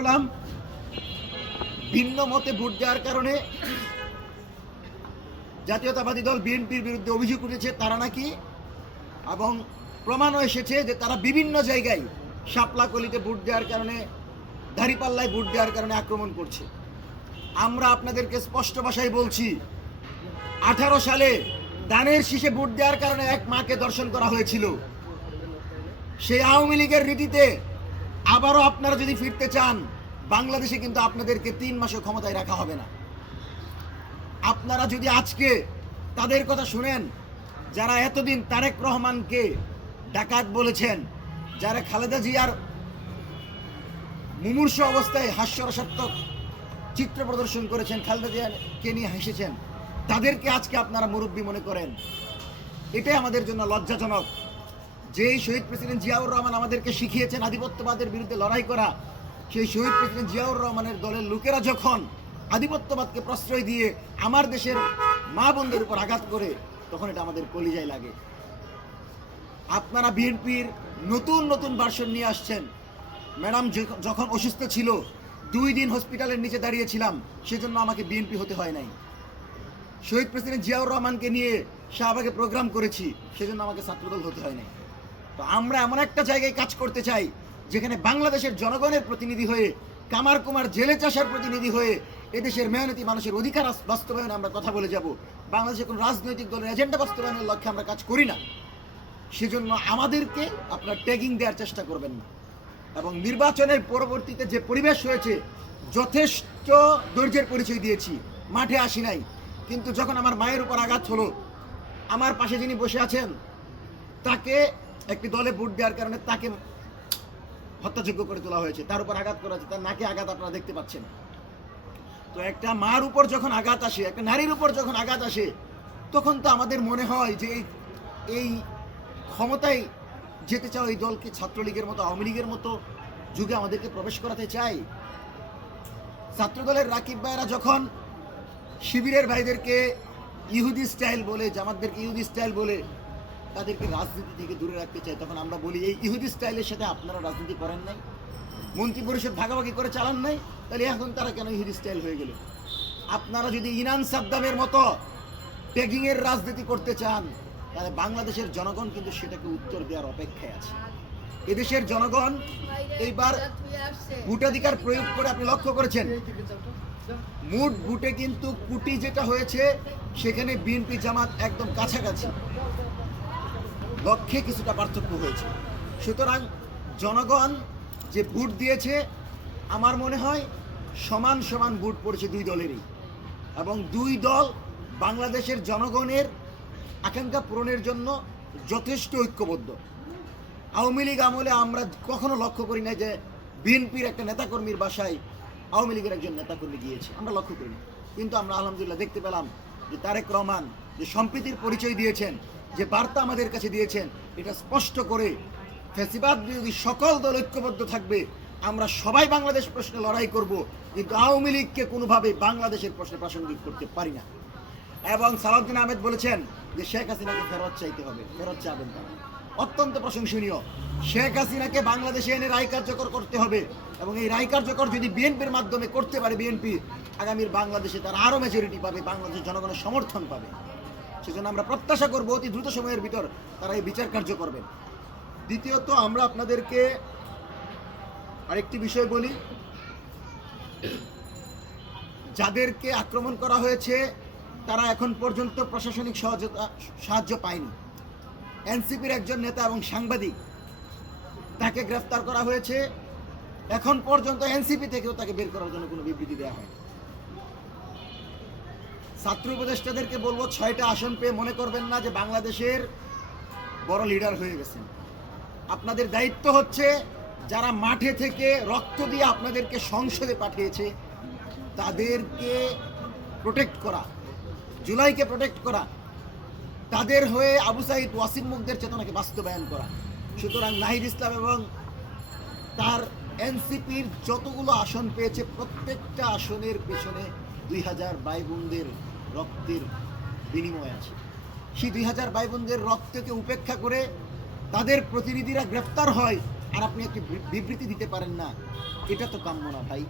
বললাম ভিন্ন মতে ভোট দেওয়ার কারণে জাতীয়তাবাদী দল বিএনপির বিরুদ্ধে অভিযোগ উঠেছে তারা নাকি এবং প্রমাণও এসেছে যে তারা বিভিন্ন জায়গায় শাপলাকলিতে ভোট দেওয়ার কারণে দাঁড়িপাল্লায় ভোট দেওয়ার কারণে আক্রমণ করছে। আমরা আপনাদেরকে স্পষ্ট ভাষায় বলছি, 18 সালে দানের শীষে ভোট দেওয়ার কারণে এক মাকে দর্শন করা হয়েছিল। সেই আওয়ামী লীগের রীতিতে আবারও আপনারা যদি ফিরতে চান, বাংলাদেশে কিন্তু আপনাদেরকে 3 মাসও ক্ষমতায় রাখা হবে না। আপনারা যদি আজকে তাদের কথা শুনেন, যারা এতদিন তারেক রহমানকে ডাকাত বলেছেন, যারা খালেদা জিয়ার মুমূর্ষু অবস্থায় হাস্যরসাত্মক চিত্র প্রদর্শন করেছেন, খালেদা জিয়াকে নিয়ে হেসেছেন, তাদেরকে আজকে আপনারা মুরব্বী মনে করেন, এটাই আমাদের জন্য লজ্জাজনক। যেই শহীদ প্রেসিডেন্ট জিয়াউর রহমান আমাদেরকে শিখিয়েছেন আধিপত্যবাদের বিরুদ্ধে লড়াই করা, সেই শহীদ প্রেসিডেন্ট জিয়াউর রহমানের দলের লোকেরা যখন আধিপত্যবাদকে প্রশ্রয় দিয়ে আমার দেশের মা বোনদের উপর আঘাত করে, তখন এটা আমাদের কলিজায় লাগে। আপনারা বিএনপির নতুন নতুন ভার্সন নিয়ে আসছেন। ম্যাডাম যখন অসুস্থ ছিল, 2 দিন হসপিটালের নিচে দাঁড়িয়েছিলাম, সেজন্য আমাকে বিএনপি হতে হয় নাই। শহীদ প্রেসিডেন্ট জিয়াউর রহমানকে নিয়ে শাহবাগে প্রোগ্রাম করেছি, সেজন্য আমাকে ছাত্রদল হতে হয় নাই। তো আমরা এমন একটা জায়গায় কাজ করতে চাই যেখানে বাংলাদেশের জনগণের প্রতিনিধি হয়ে, কামার কুমার জেলে চাষার প্রতিনিধি হয়ে এদেশের মেহনতি মানুষের অধিকার বাস্তবায়নে আমরা কথা বলে যাব। বাংলাদেশে কোনো রাজনৈতিক দলের এজেন্ডা বাস্তবায়নের লক্ষ্যে আমরা কাজ করি না। সেজন্য আমাদেরকে আপনার ট্যাগিং দেওয়ার চেষ্টা করবেন না। এবং নির্বাচনের পরবর্তীতে যে পরিবেশ হয়েছে, যথেষ্ট ধৈর্যের পরিচয় দিয়েছি, মাঠে আসি নাই। কিন্তু যখন আমার মায়ের উপর আঘাত হলো, আমার পাশে যিনি বসে আছেন, তাকে একটি দলে ভোট দেওয়ার কারণে তাকে হত্যাযোগ্য করে তোলা হয়েছে, তার উপর আঘাত করা হয়েছে, তার নাকে আঘাত আপনারা দেখতে পাচ্ছেন। তো একটা মার উপর যখন আঘাত আসে, একটা নারীর উপর যখন আঘাত আসে, তখন তো আমাদের মনে হয় যে এই ক্ষমতায় যেতে চাও এই দলকে ছাত্রলীগের মতো, আওয়ামী লীগের মতো যুগে আমাদেরকে প্রবেশ করাতে চাই। ছাত্রদলের রাকিব ভাইরা যখন শিবিরের ভাইদেরকে ইহুদি স্টাইল বলে, জামাতদেরকে ইহুদি স্টাইল বলে তাদেরকে রাজনীতি থেকে দূরে রাখতে চাই, তখন আমরা বলি এই ইহুদি স্টাইলের সাথে আপনারা রাজনীতি করেন নাই, মন্ত্রী পরিষদ ভাগাভাগি করে চালান নাই, তাহলে এখন তারা কেন ইহুদি স্টাইল হয়ে গেল? আপনারা যদি ইনান সাদ্দামের মতো ট্যাগিংয়ের রাজনীতি করতে চান, তাহলে বাংলাদেশের জনগণ কিন্তু সেটাকে উত্তর দেওয়ার অপেক্ষায় আছে। এদেশের জনগণ এইবার ভোটাধিকার প্রয়োগ করে, আপনি লক্ষ্য করেছেন মোট ভোটে কিন্তু কুটি যেটা হয়েছে, সেখানে বিএনপি জামাত একদম কাছাকাছি, লক্ষ্যে কিছুটা পার্থক্য হয়েছে। সুতরাং জনগণ যে ভোট দিয়েছে, আমার মনে হয় সমান সমান ভোট পড়েছে 2 দলেরই, এবং 2 দল বাংলাদেশের জনগণের আকাঙ্ক্ষা পূরণের জন্য যথেষ্ট ঐক্যবদ্ধ। আওয়ামী লীগ আমলে আমরা কখনো লক্ষ্য করি না যে বিএনপির একটা নেতাকর্মীর বাসায় আওয়ামী লীগের একজন নেতাকর্মী গিয়েছে, আমরা লক্ষ্য করি। কিন্তু আমরা আলহামদুলিল্লাহ দেখতে পেলাম যে তারেক রহমান যে সম্প্রীতির পরিচয় দিয়েছেন, যে বার্তা আমাদের কাছে দিয়েছেন, এটা স্পষ্ট করে ফ্যাসিবাদ বিরোধী সকল দল ঐক্যবদ্ধ থাকবে। আমরা সবাই বাংলাদেশ প্রশ্নে লড়াই করব, কিন্তু আওয়ামী লীগকে কোনোভাবে বাংলাদেশের প্রশ্নে প্রাসঙ্গিক করতে পারি না। এবং সালাউদ্দিন আহমেদ বলেছেন যে শেখ হাসিনাকে ফেরত চাইতে হবে, ফেরত চাবেন তারা, অত্যন্ত প্রশংসনীয়। শেখ হাসিনাকে বাংলাদেশে এনে রায় কার্যকর করতে হবে, এবং এই রায় কার্যকর যদি বিএনপির মাধ্যমে করতে পারে, বিএনপি আগামীর বাংলাদেশে তারা আরও মেজরিটি পাবে, বাংলাদেশের জনগণের সমর্থন পাবে। সেজন্য আমরা প্রত্যাশা করব অতি দ্রুত সময়ের ভিতর তারা এই বিচার কার্য করবেন। দ্বিতীয়ত, আমরা আপনাদেরকে আরেকটি বিষয় বলি, যাদেরকে আক্রমণ করা হয়েছে তারা এখন পর্যন্ত প্রশাসনিক সাহায্য পায়নি। এনসিপির একজন নেতা এবং সাংবাদিক, তাকে গ্রেফতার করা হয়েছে, এখন পর্যন্ত এনসিপি থেকেও তাকে বের করার জন্য কোনো বিবৃতি দেওয়া হয়। ছাত্র উপদেষ্টাদেরকে বলবো, 6টা আসন পেয়ে মনে করবেন না যে বাংলাদেশের বড় লিডার হয়ে গেছেন। আপনাদের দায়িত্ব হচ্ছে যারা মাঠে থেকে রক্ত দিয়ে আপনাদেরকে সংসদে পাঠিয়েছে, তাদেরকে প্রোটেক্ট করা, জুলাইকে প্রোটেক্ট করা, তাদের হয়ে আবু সাইদ ওয়াসিম মুগদের চেতনাকে বাস্তবায়ন করা। সুতরাং নাহিদ ইসলাম এবং তার এনসিপির যতগুলো আসন পেয়েছে, প্রত্যেকটা আসনের পেছনে 2000 ভাই বোনদের রক্তের বিনিময় আছে। সেই 2000 ভাই বোনদের রক্তকে উপেক্ষা করে তাদের প্রতিনিধিরা গ্রেফতার হয়, আর আপনি একটি বিবৃতি দিতে পারেন না, এটা তো কাম্য না ভাই।